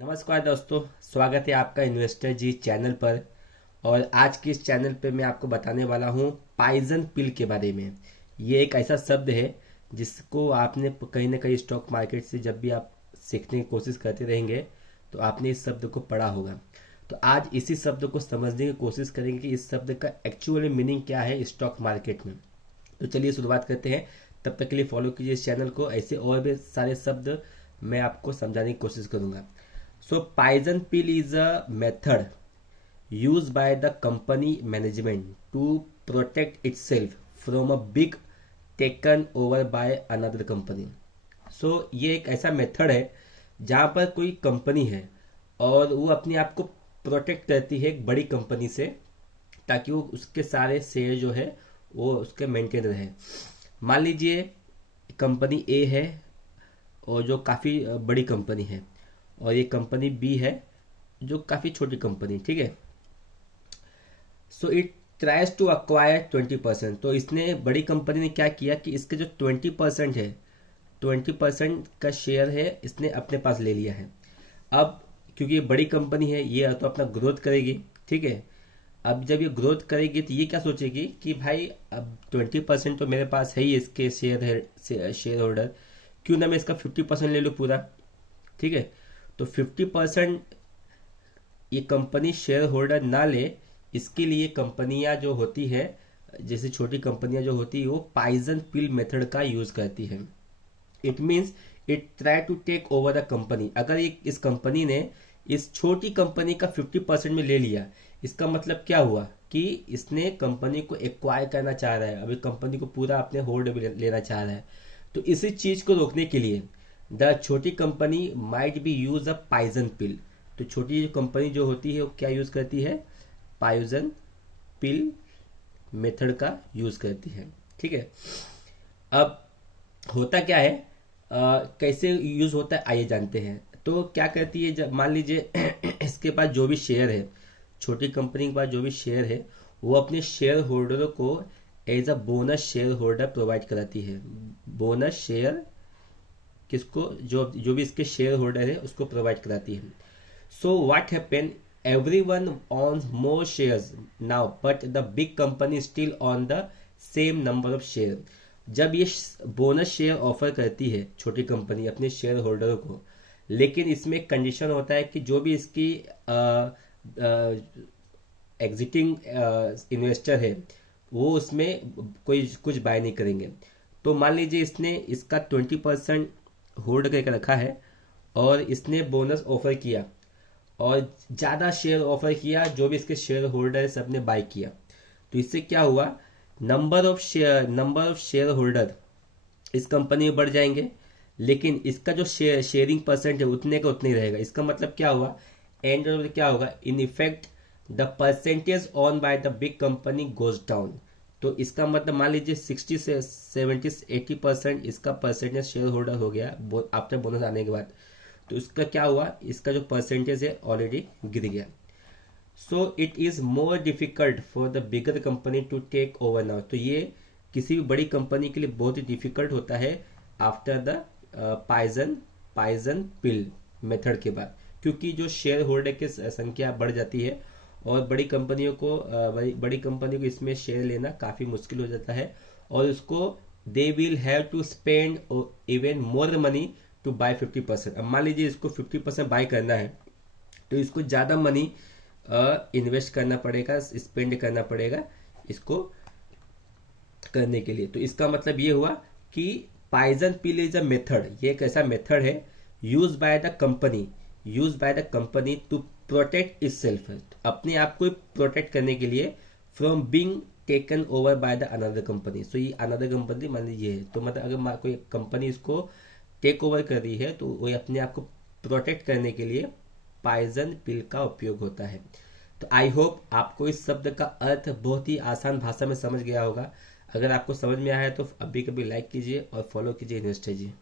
नमस्कार दोस्तों, स्वागत है आपका इन्वेस्टर जी चैनल पर। और आज की इस चैनल पे मैं आपको बताने वाला हूँ पॉइजन पिल के बारे में। ये एक ऐसा शब्द है जिसको आपने कहीं ना कहीं स्टॉक मार्केट से जब भी आप सीखने की कोशिश करते रहेंगे तो आपने इस शब्द को पढ़ा होगा। तो आज इसी शब्द को समझने की कोशिश करेंगे कि इस शब्द का एक्चुअली मीनिंग क्या है स्टॉक मार्केट में। तो चलिए शुरुआत करते हैं। तब तक के लिए फॉलो कीजिए इस चैनल को, ऐसे और भी सारे शब्द मैं आपको समझाने की कोशिश करूंगा। So Poison pill is a method used by the company management to protect itself from a big taken over by another company. So ये एक ऐसा मेथड है जहाँ पर कोई कंपनी है और वो अपने आप को प्रोटेक्ट करती है एक बड़ी कंपनी से, ताकि वो उसके सारे शेयर जो है वो उसके मेंटेन रहे। मान लीजिए कंपनी ए है और जो काफ़ी बड़ी कंपनी है, और ये कंपनी बी है जो काफ़ी छोटी कंपनी, ठीक है। So it tries to acquire 20%। तो इसने, बड़ी कंपनी ने क्या किया कि इसके जो 20% है, 20% का शेयर है इसने अपने पास ले लिया है। अब क्योंकि ये बड़ी कंपनी है, ये तो अपना ग्रोथ करेगी, ठीक है। अब जब ये ग्रोथ करेगी तो ये क्या सोचेगी कि भाई अब 20% तो मेरे पास है ही इसके शेयर होल्डर, क्यों ना मैं इसका 50% ले लूँ पूरा, ठीक है। तो 50% ये कंपनी शेयर होल्डर ना ले, इसके लिए कंपनियां जो होती है, जैसे छोटी कंपनियां जो होती है, वो पॉइजन पिल मेथड का यूज करती है। It means it try to take over the company. अगर इस कंपनी ने इस छोटी कंपनी का 50% में ले लिया, इसका मतलब क्या हुआ कि इसने कंपनी को एक्वायर करना चाह रहा है, अभी कंपनी को पूरा अपने होल्ड में लेना चाह रहा है। तो इसी चीज को रोकने के लिए द छोटी company might be use a poison pill. तो छोटी कंपनी जो होती है वो क्या यूज करती है, पॉइजन पिल मेथड का यूज करती है, ठीक है। अब होता क्या है, कैसे यूज होता है आइए जानते हैं। तो क्या करती है, जब मान लीजिए इसके पास जो भी शेयर है, छोटी कंपनी के पास जो भी शेयर है, वो अपने शेयर होल्डरों को as a bonus shareholder provide कराती है। बोनस शेयर किसको, जो भी इसके शेयर होल्डर है उसको प्रोवाइड कराती है। So what happen, everyone owns more shares now but the big company still on the same number of share. जब ये बोनस शेयर ऑफर करती है छोटी कंपनी अपने शेयर होल्डरों को, लेकिन इसमें एक कंडीशन होता है कि जो भी इसकी एग्जिटिंग इन्वेस्टर है वो उसमें कोई कुछ बाय नहीं करेंगे। तो मान लीजिए इसने इसका 20% होल्ड करके रखा है और इसने बोनस ऑफर किया और ज़्यादा शेयर ऑफर किया, जो भी इसके शेयर होल्डर है सबने बाय किया। तो इससे क्या हुआ, नंबर ऑफ शेयर होल्डर इस कंपनी में बढ़ जाएंगे, लेकिन इसका जो शेयरिंग परसेंट है उतने का उतना ही रहेगा। इसका मतलब क्या हुआ, एंड क्या होगा, in effect the percentage on by the big company goes down. तो इसका मतलब मान लीजिए 60 से 70-80% इसका परसेंटेज शेयर होल्डर हो गया आफ्टर बोनस आने के बाद। तो इसका क्या हुआ, इसका जो परसेंटेज है ऑलरेडी गिर गया। So it is more difficult for the bigger company to take over now. तो ये किसी भी बड़ी कंपनी के लिए बहुत ही डिफिकल्ट होता है after the poison pill method के बाद, क्योंकि जो शेयर होल्डर की संख्या बढ़ जाती है और बड़ी कंपनी को इसमें शेयर लेना काफी मुश्किल हो जाता है, और उसको they will have to spend even more money to buy 50%। अब मान लीजिए इसको 50% बाय करना है तो इसको ज्यादा मनी इन्वेस्ट करना पड़ेगा, स्पेंड करना पड़ेगा इसको करने के लिए। तो इसका मतलब ये हुआ कि poison pill is a method, ये एक ऐसा मेथड है use by the company to protect itself, अपने आप को प्रोटेक्ट करने के लिए, from being taken over by the another company. So ये अनदर कंपनी मान लीजिए है, तो मतलब अगर कोई कंपनी इसको टेक ओवर कर रही है तो वो अपने आप को प्रोटेक्ट करने के लिए पॉइजन पिल का उपयोग होता है। तो आई होप आपको इस शब्द का अर्थ बहुत ही आसान भाषा में समझ गया होगा। अगर आपको समझ में आया है तो अभी कभी लाइक कीजिए और फॉलो कीजिए इन्वेस्टर जी।